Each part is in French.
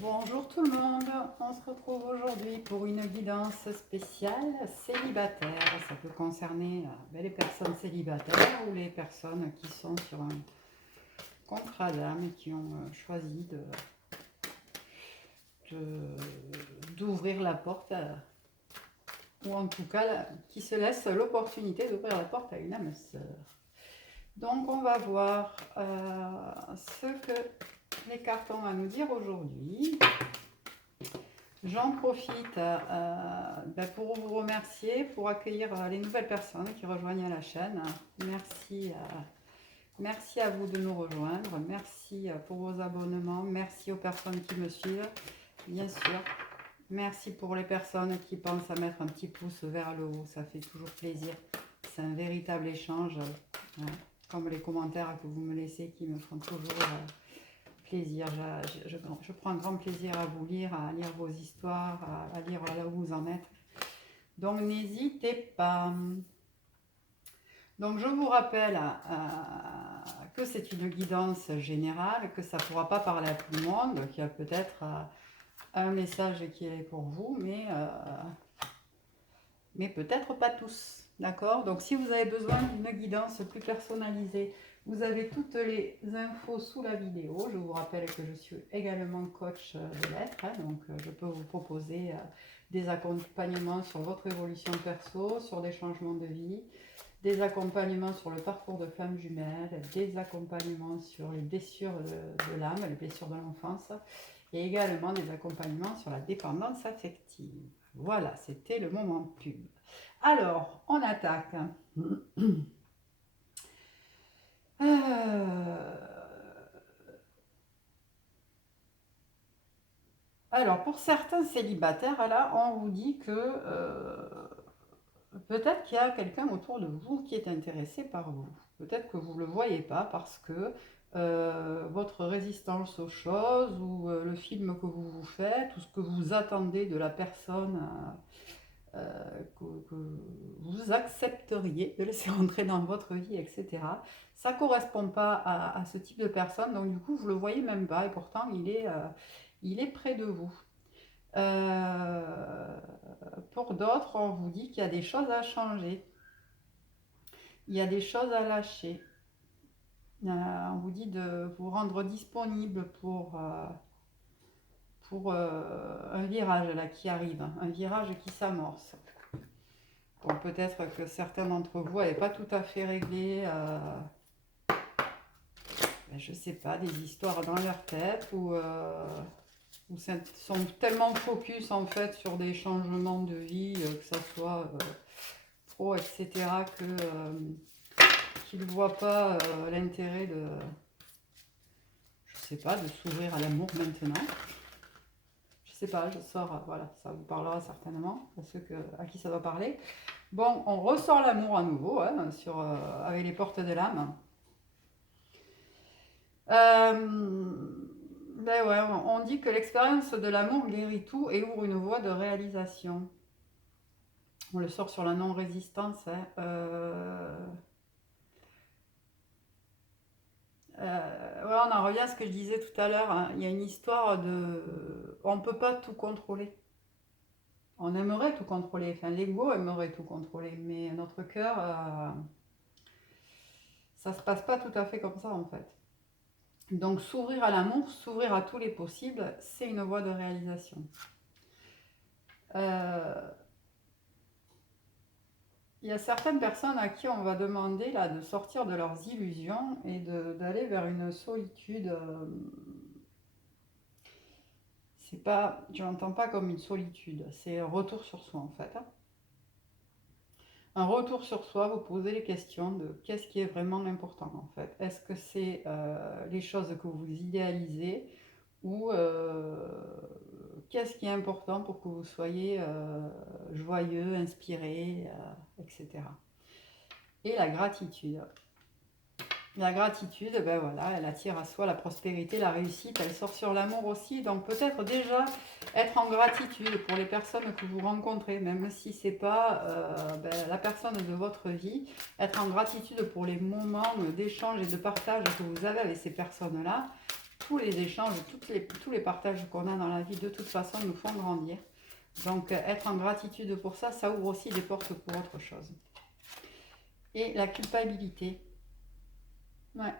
Bonjour tout le monde, on se retrouve aujourd'hui pour une guidance spéciale célibataire. Ça peut concerner les personnes célibataires ou les personnes qui sont sur un contrat d'âme et qui ont choisi d'ouvrir la porte, ou en tout cas qui se laissent l'opportunité d'ouvrir la porte à une âme sœur. Donc on va voir ce que les cartes ont à nous dire aujourd'hui. J'en profite pour vous remercier, pour accueillir les nouvelles personnes qui rejoignent la chaîne. Merci à vous de nous rejoindre. Merci pour vos abonnements. Merci aux personnes qui me suivent, bien sûr. Merci pour les personnes qui pensent à mettre un petit pouce vers le haut. Ça fait toujours plaisir. C'est un véritable échange. Comme les commentaires que vous me laissez qui me font toujours plaisir. Je prends un grand plaisir à vous lire, à lire vos histoires, à lire là où vous en êtes. Donc n'hésitez pas. Donc je vous rappelle que c'est une guidance générale, que ça ne pourra pas parler à tout le monde, qu'il y a peut-être un message qui est pour vous, mais peut-être pas tous. D'accord? Donc si vous avez besoin d'une guidance plus personnalisée, vous avez toutes les infos sous la vidéo. Je vous rappelle que je suis également coach de l'être, donc je peux vous proposer des accompagnements sur votre évolution perso, sur des changements de vie, des accompagnements sur le parcours de femme jumelle, des accompagnements sur les blessures de l'âme, les blessures de l'enfance, et également des accompagnements sur la dépendance affective. Voilà, c'était le moment pub. Alors, on attaque. Alors, pour certains célibataires, là, on vous dit que peut-être qu'il y a quelqu'un autour de vous qui est intéressé par vous. Peut-être que vous ne le voyez pas parce que votre résistance aux choses ou le film que vous vous faites, ou ce que vous attendez de la personne que vous accepteriez de laisser entrer dans votre vie, etc. Ça ne correspond pas à ce type de personne, donc du coup vous ne le voyez même pas et pourtant il est près de vous. Pour d'autres, on vous dit qu'il y a des choses à changer, il y a des choses à lâcher. On vous dit de vous rendre disponible pour un virage là qui arrive, un virage qui s'amorce. Bon, peut-être que certains d'entre vous n'avaient pas tout à fait réglé, je sais pas, des histoires dans leur tête ou sont tellement focus en fait sur des changements de vie, que ça soit pro, etc., qu'ils ne voient pas l'intérêt de, je sais pas, de s'ouvrir à l'amour maintenant. Je sais pas, je sors, voilà, ça vous parlera certainement à ceux à qui ça doit parler. Bon, on ressort l'amour à nouveau avec les portes de l'âme. Ben ouais, on dit que l'expérience de l'amour guérit tout et ouvre une voie de réalisation. On le sort sur la non-résistance. Ouais, on en revient à ce que je disais tout à l'heure, hein. Il y a une histoire de... On ne peut pas tout contrôler. On aimerait tout contrôler. Enfin, l'ego aimerait tout contrôler. Mais notre cœur, ça ne se passe pas tout à fait comme ça, en fait. Donc, s'ouvrir à l'amour, s'ouvrir à tous les possibles, c'est une voie de réalisation. Il y a certaines personnes à qui on va demander là, de sortir de leurs illusions et d'aller vers une solitude. C'est pas, je l'entends pas comme une solitude, c'est un retour sur soi en fait. Un retour sur soi, vous posez les questions de qu'est-ce qui est vraiment important en fait. Est-ce que c'est les choses que vous idéalisez ou qu'est-ce qui est important pour que vous soyez joyeux, inspiré, etc. Et la gratitude. La gratitude, ben voilà, elle attire à soi la prospérité, la réussite, elle sort sur l'amour aussi. Donc peut-être déjà être en gratitude pour les personnes que vous rencontrez, même si ce n'est pas la personne de votre vie. Être en gratitude pour les moments d'échange et de partage que vous avez avec ces personnes-là. tous les échanges, tous les partages qu'on a dans la vie, de toute façon, nous font grandir. Donc, être en gratitude pour ça, ça ouvre aussi des portes pour autre chose. Et la culpabilité. Ouais.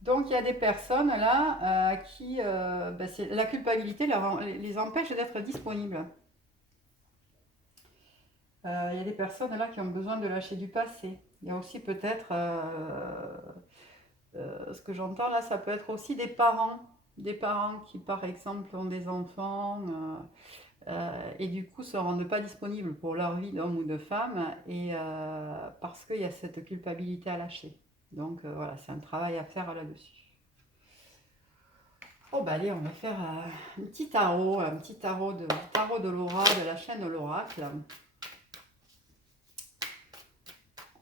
Donc, il y a des personnes là qui... la culpabilité les empêche d'être disponibles. Il y a des personnes là qui ont besoin de lâcher du passé. Il y a aussi peut-être... ce que j'entends là, ça peut être aussi des parents. Des parents qui, par exemple, ont des enfants... et du coup se rendent pas disponibles pour leur vie d'homme ou de femme et parce qu'il y a cette culpabilité à lâcher. Donc voilà, c'est un travail à faire là-dessus. Oh bah allez, on va faire un petit tarot de Laura, de la chaîne l'oracle.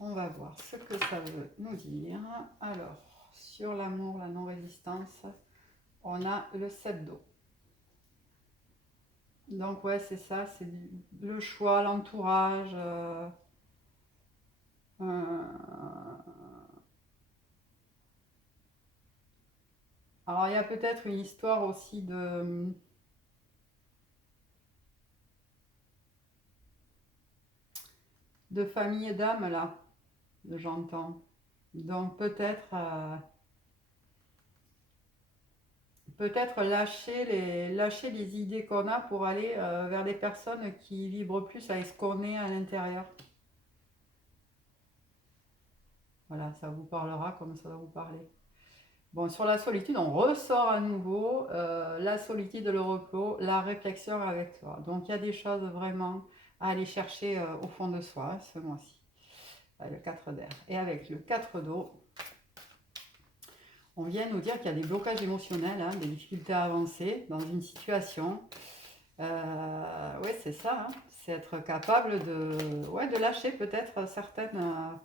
On va voir ce que ça veut nous dire. Alors, sur l'amour, la non-résistance, on a le 7 d'eau. Donc ouais, c'est ça, c'est le choix, l'entourage. Alors il y a peut-être une histoire aussi de famille d'âme là, j'entends. Donc peut-être lâcher les idées qu'on a pour aller vers des personnes qui vibrent plus avec ce qu'on est à l'intérieur. Voilà, ça vous parlera comme ça va vous parler. Bon, sur la solitude, on ressort à nouveau la solitude, le repos, la réflexion avec toi. Donc, il y a des choses vraiment à aller chercher au fond de soi ce mois-ci. Le 4 d'air. Et avec le 4 d'eau, on vient nous dire qu'il y a des blocages émotionnels, hein, des difficultés à avancer dans une situation. Oui, c'est ça. Hein. C'est être capable de lâcher peut-être certaines...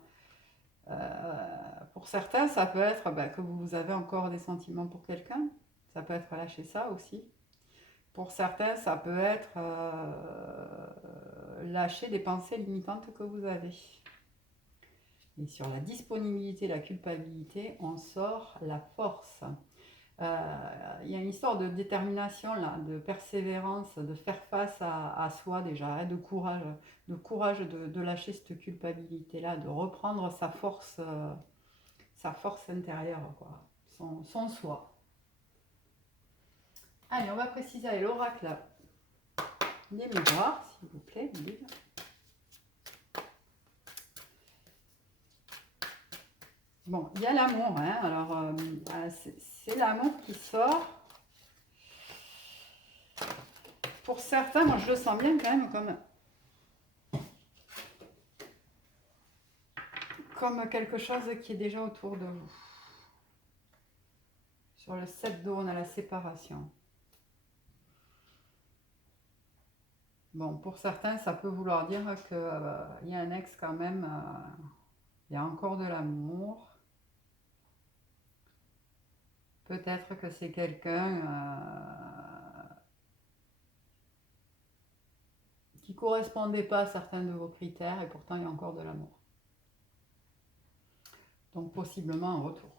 pour certains, ça peut être que vous avez encore des sentiments pour quelqu'un. Ça peut être lâcher ça aussi. Pour certains, ça peut être lâcher des pensées limitantes que vous avez. Et sur la disponibilité, la culpabilité, on sort la force. Il y a une histoire de détermination, là, de persévérance, de faire face à soi déjà, hein, de courage de lâcher cette culpabilité-là, de reprendre sa force intérieure, quoi, son soi. Allez, on va préciser avec l'oracle des miroirs, s'il vous plaît, Lille. Bon, il y a l'amour, hein. Alors c'est l'amour qui sort. Pour certains, moi je le sens bien quand même comme quelque chose qui est déjà autour de vous. Sur le 7 d'eau, on a la séparation. Bon, pour certains, ça peut vouloir dire qu'il y a un ex quand même, il y a encore de l'amour. Peut-être que c'est quelqu'un qui ne correspondait pas à certains de vos critères et pourtant il y a encore de l'amour. Donc possiblement un retour.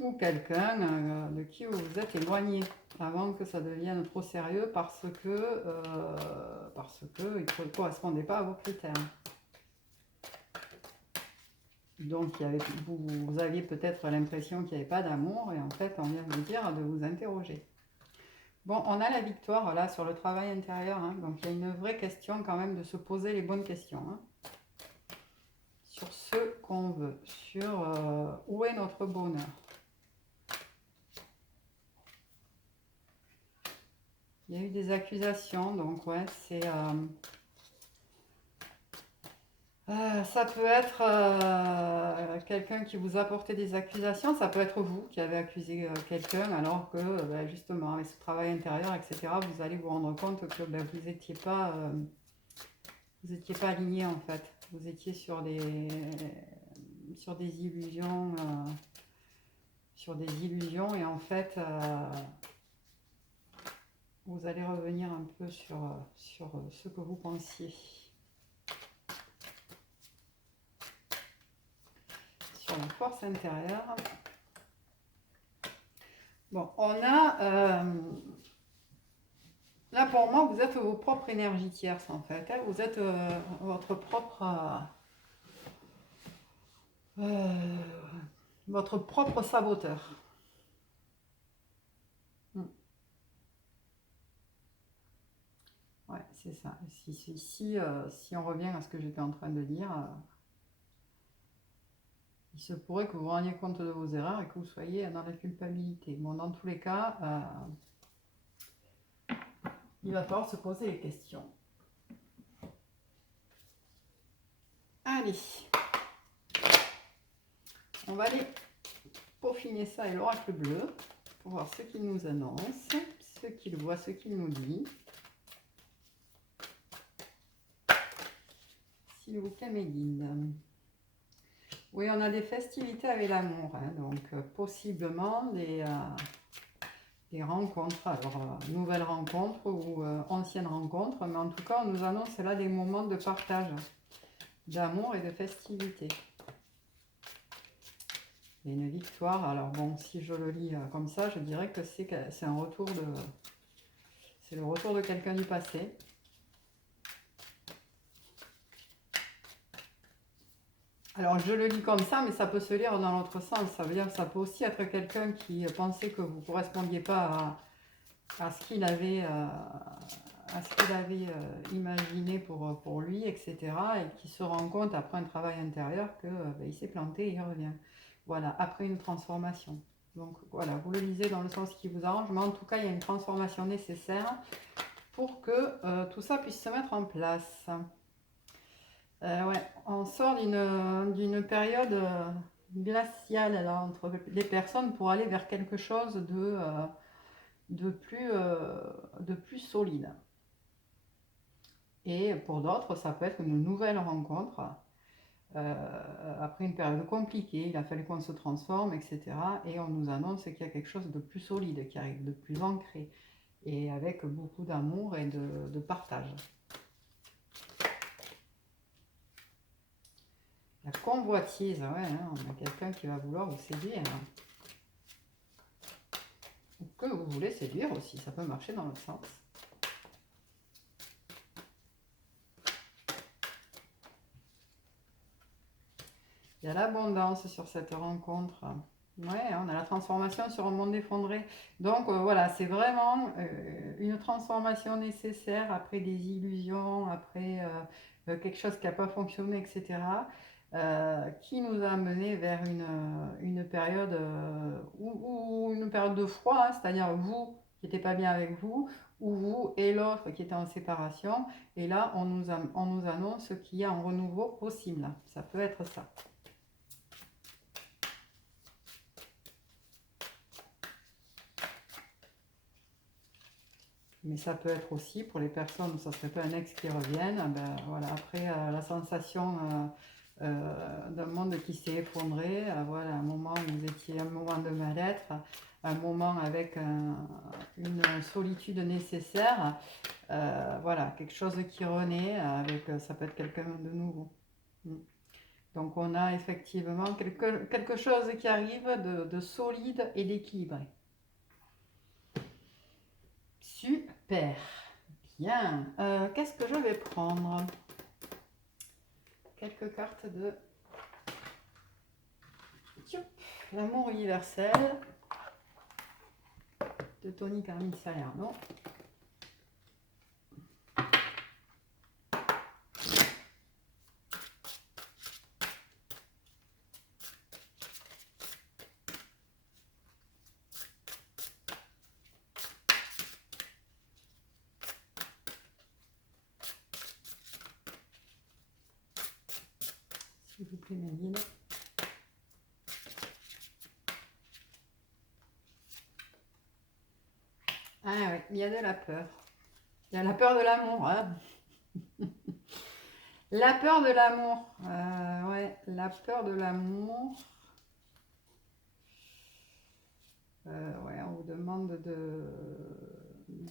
Ou quelqu'un de qui vous vous êtes éloigné avant que ça devienne trop sérieux parce que il ne correspondait pas à vos critères. Donc vous aviez peut-être l'impression qu'il n'y avait pas d'amour et en fait on vient vous dire de vous interroger. Bon, on a la victoire là sur le travail intérieur, hein, donc il y a une vraie question quand même de se poser les bonnes questions. Hein, sur ce qu'on veut, sur où est notre bonheur. Il y a eu des accusations, donc ouais, c'est... ça peut être quelqu'un qui vous a porté des accusations, ça peut être vous qui avez accusé quelqu'un, alors que justement, avec ce travail intérieur, etc., vous allez vous rendre compte que vous n'étiez pas aligné en fait. Vous étiez sur des illusions, et en fait... vous allez revenir un peu sur ce que vous pensiez. vos forces intérieures. Bon, on a... là, pour moi, vous êtes vos propres énergies tierces, en fait. Hein. Vous êtes votre propre saboteur. Ouais, c'est ça. Si on revient à ce que j'étais en train de dire, il se pourrait que vous vous rendiez compte de vos erreurs et que vous soyez dans la culpabilité. Bon, dans tous les cas, il va falloir se poser les questions. Allez, on va aller peaufiner ça et l'oracle bleu pour voir ce qu'il nous annonce, ce qu'il voit, ce qu'il nous dit. S'il vous plaît, mes guides. Oui, on a des festivités avec l'amour, hein, donc possiblement des rencontres, alors nouvelles rencontres ou anciennes rencontres, mais en tout cas, on nous annonce là des moments de partage, d'amour et de festivité. Et une victoire, alors bon, si je le lis comme ça, je dirais que c'est un retour de... C'est le retour de quelqu'un du passé. Alors, je le lis comme ça, mais ça peut se lire dans l'autre sens. Ça veut dire que ça peut aussi être quelqu'un qui pensait que vous ne correspondiez pas à ce qu'il avait, imaginé pour lui, etc. Et qui se rend compte, après un travail intérieur, qu'il s'est planté et il revient. Voilà, après une transformation. Donc, voilà, vous le lisez dans le sens qui vous arrange, mais en tout cas, il y a une transformation nécessaire pour que tout ça puisse se mettre en place. Ouais, on sort d'une période glaciale là, entre les personnes pour aller vers quelque chose de plus solide. Et pour d'autres, ça peut être une nouvelle rencontre. Après une période compliquée, il a fallu qu'on se transforme, etc. Et on nous annonce qu'il y a quelque chose de plus solide qui arrive, de plus ancré, et avec beaucoup d'amour et de partage. La convoitise, ouais, hein, on a quelqu'un qui va vouloir vous séduire. Ou que vous voulez séduire aussi, ça peut marcher dans l'autre sens. Il y a l'abondance sur cette rencontre. Ouais, on a la transformation sur un monde effondré. Donc voilà, c'est vraiment une transformation nécessaire après des illusions, après quelque chose qui n'a pas fonctionné, etc. Qui nous a amené vers une période ou une période de froid, hein, c'est-à-dire vous qui n'étiez pas bien avec vous, ou vous et l'autre qui était en séparation. Et là, on nous annonce qu'il y a un renouveau possible. Ça peut être ça. Mais ça peut être aussi pour les personnes où ça ne serait pas un ex qui revienne, ben, voilà, après la sensation d'un monde qui s'est effondré, voilà, un moment où vous étiez un moment de mal-être, un moment avec une solitude nécessaire, voilà, quelque chose qui renaît, avec, ça peut être quelqu'un de nouveau. Donc on a effectivement quelque chose qui arrive de solide et d'équilibré. Super. Bien. Qu'est-ce que je vais prendre? Quelques cartes de l'amour universel de Tony Carmine Salerno. S'il vous plaît, mes guides. Ah oui, il y a de la peur. Il y a la peur de l'amour. Hein. La peur de l'amour. Ouais, la peur de l'amour. Ouais, on vous demande de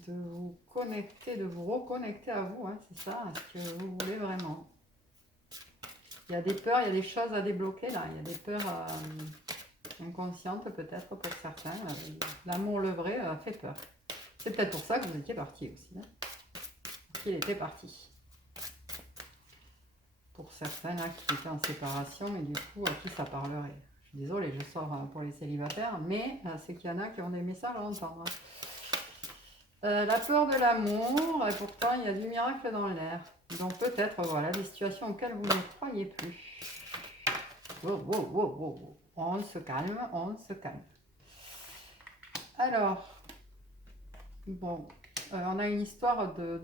vous connecter, de vous reconnecter à vous. Hein, c'est ça, ce que vous voulez vraiment. Il y a des peurs, il y a des choses à débloquer là. Il y a des peurs inconscientes peut-être pour certains. L'amour, le vrai, fait peur. C'est peut-être pour ça que vous étiez parti aussi. Hein. Qu'il était parti. Pour certains là qui étaient en séparation et du coup à qui ça parlerait. Je suis désolée, je sors pour les célibataires, mais c'est qu'il y en a qui ont des messages à entendre. La peur de l'amour, et pourtant il y a du miracle dans l'air. Donc peut-être, voilà, des situations auxquelles vous ne croyez plus. Wow, wow, wow, wow. On se calme, on se calme. Alors, bon, on a une histoire de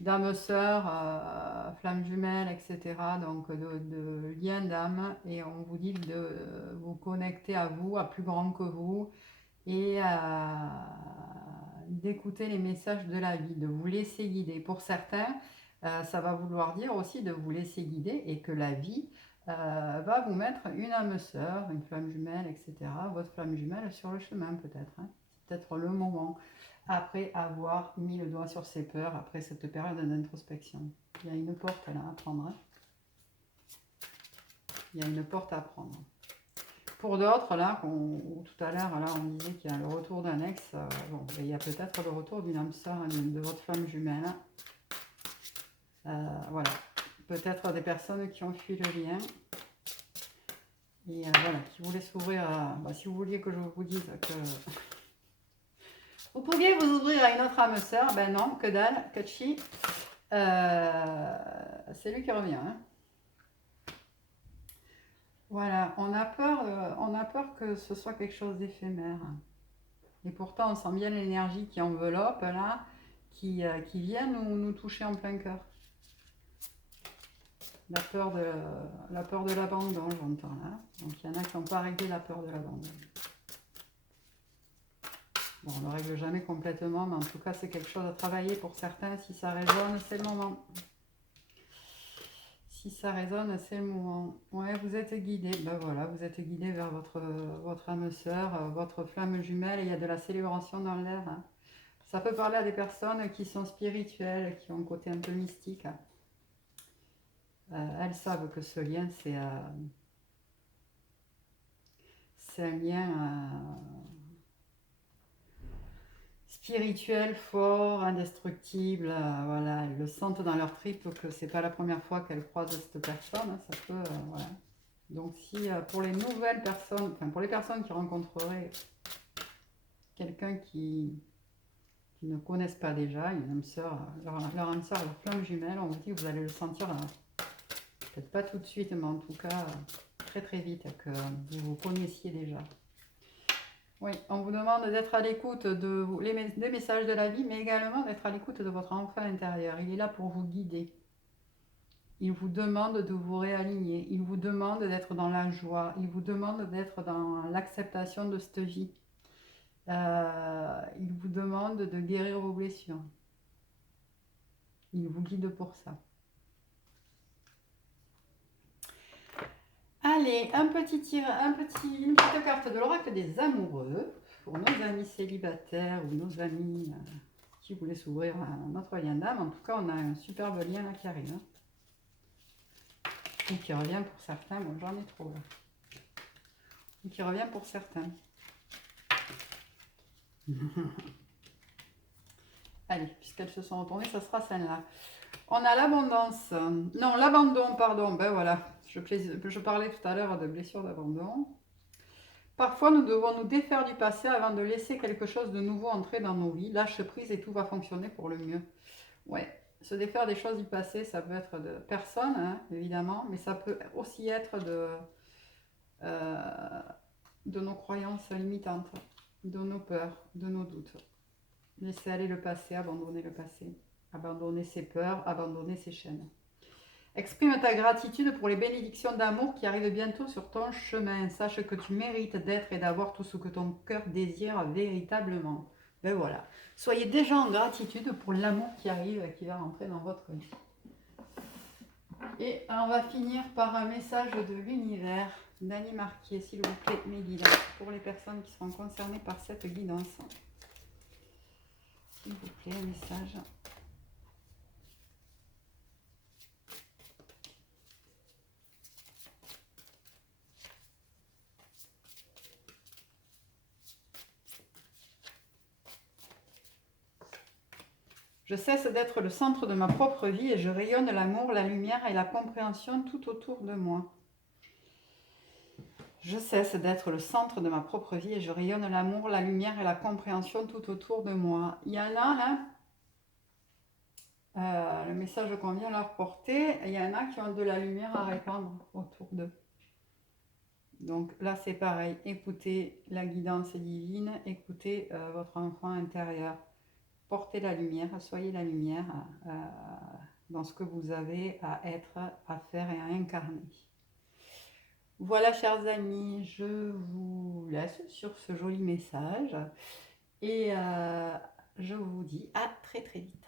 d'âme sœur, flamme jumelle, etc. Donc de lien d'âme. Et on vous dit de vous connecter à vous, à plus grand que vous. Et d'écouter les messages de la vie, de vous laisser guider. Pour certains, ça va vouloir dire aussi de vous laisser guider et que la vie va vous mettre une âme sœur, une flamme jumelle, etc. Votre flamme jumelle sur le chemin peut-être. Hein. C'est peut-être le moment après avoir mis le doigt sur ses peurs, après cette période d'introspection. Il y a une porte là à prendre. Hein. Il y a une porte à prendre. Pour d'autres, là, tout à l'heure, là, on disait qu'il y a le retour d'un ex. Bon, il y a peut-être le retour d'une âme sœur, de votre flamme jumelle. Voilà. Peut-être des personnes qui ont fui le lien. Et voilà, qui voulaient s'ouvrir à... si vous vouliez que je vous dise que... Vous pouviez vous ouvrir à une autre âme sœur, ben non, que dalle, que chi. C'est lui qui revient, hein. Voilà, on a peur que ce soit quelque chose d'éphémère. Et pourtant, on sent bien l'énergie qui enveloppe, là, qui vient nous toucher en plein cœur. La peur de l'abandon, j'entends là. Donc, il y en a qui n'ont pas réglé la peur de l'abandon. Bon, on ne le règle jamais complètement, mais en tout cas, c'est quelque chose à travailler pour certains. Si ça résonne, c'est le moment. Si ça résonne, c'est le moment. Ouais, vous êtes guidé. Ben voilà, vous êtes guidé vers votre âme sœur, votre flamme jumelle. Et il y a de la célébration dans l'air. Hein. Ça peut parler à des personnes qui sont spirituelles, qui ont un côté un peu mystique. Elles savent que ce lien, c'est un lien spirituel, fort, indestructible. Voilà, elles le sentent dans leur tripes que c'est pas la première fois qu'elles croisent cette personne. Ça peut, voilà. Donc si pour les nouvelles personnes, enfin pour les personnes qui rencontreraient quelqu'un qui ne connaissent pas déjà, une âme sœur, leur âme sœur, leur flamme jumelle, on vous dit que vous allez le sentir, peut-être pas tout de suite, mais en tout cas très très vite, que vous vous connaissiez déjà. Oui, on vous demande d'être à l'écoute des messages de la vie, mais également d'être à l'écoute de votre enfant intérieur. Il est là pour vous guider. Il vous demande de vous réaligner. Il vous demande d'être dans la joie. Il vous demande d'être dans l'acceptation de cette vie. Il vous demande de guérir vos blessures. Il vous guide pour ça. Allez, une petite carte de l'oracle des amoureux pour nos amis célibataires ou nos amis qui voulaient s'ouvrir à notre lien d'âme. En tout cas, on a un superbe lien là qui arrive. Hein. Et qui revient pour certains. Bon, j'en ai trop là. Et qui revient pour certains. Allez, puisqu'elles se sont retournées, ça sera celle-là. On a l'abondance. Non, l'abandon, pardon. Ben voilà. Je parlais tout à l'heure de blessure d'abandon. Parfois, nous devons nous défaire du passé avant de laisser quelque chose de nouveau entrer dans nos vies. Lâche prise et tout va fonctionner pour le mieux. Ouais, se défaire des choses du passé, ça peut être de personnes, hein, évidemment, mais ça peut aussi être de nos croyances limitantes, de nos peurs, de nos doutes. Laisser aller le passé, abandonner le passé, abandonner ses peurs, abandonner ses chaînes. Exprime ta gratitude pour les bénédictions d'amour qui arrivent bientôt sur ton chemin. Sache que tu mérites d'être et d'avoir tout ce que ton cœur désire véritablement. Ben voilà. Soyez déjà en gratitude pour l'amour qui arrive et qui va rentrer dans votre vie. Et on va finir par un message de l'univers. Dany Marquier, s'il vous plaît, mes guidances pour les personnes qui seront concernées par cette guidance. S'il vous plaît, un message. Je cesse d'être le centre de ma propre vie et je rayonne l'amour, la lumière et la compréhension tout autour de moi. Je cesse d'être le centre de ma propre vie et je rayonne l'amour, la lumière et la compréhension tout autour de moi. Il y en a là, le message qu'on vient leur porter, il y en a qui ont de la lumière à répandre autour d'eux. Donc là, c'est pareil, écoutez la guidance divine, écoutez votre enfant intérieur. Portez la lumière, soyez la lumière dans ce que vous avez à être, à faire et à incarner. Voilà, chers amis, je vous laisse sur ce joli message et je vous dis à très très vite.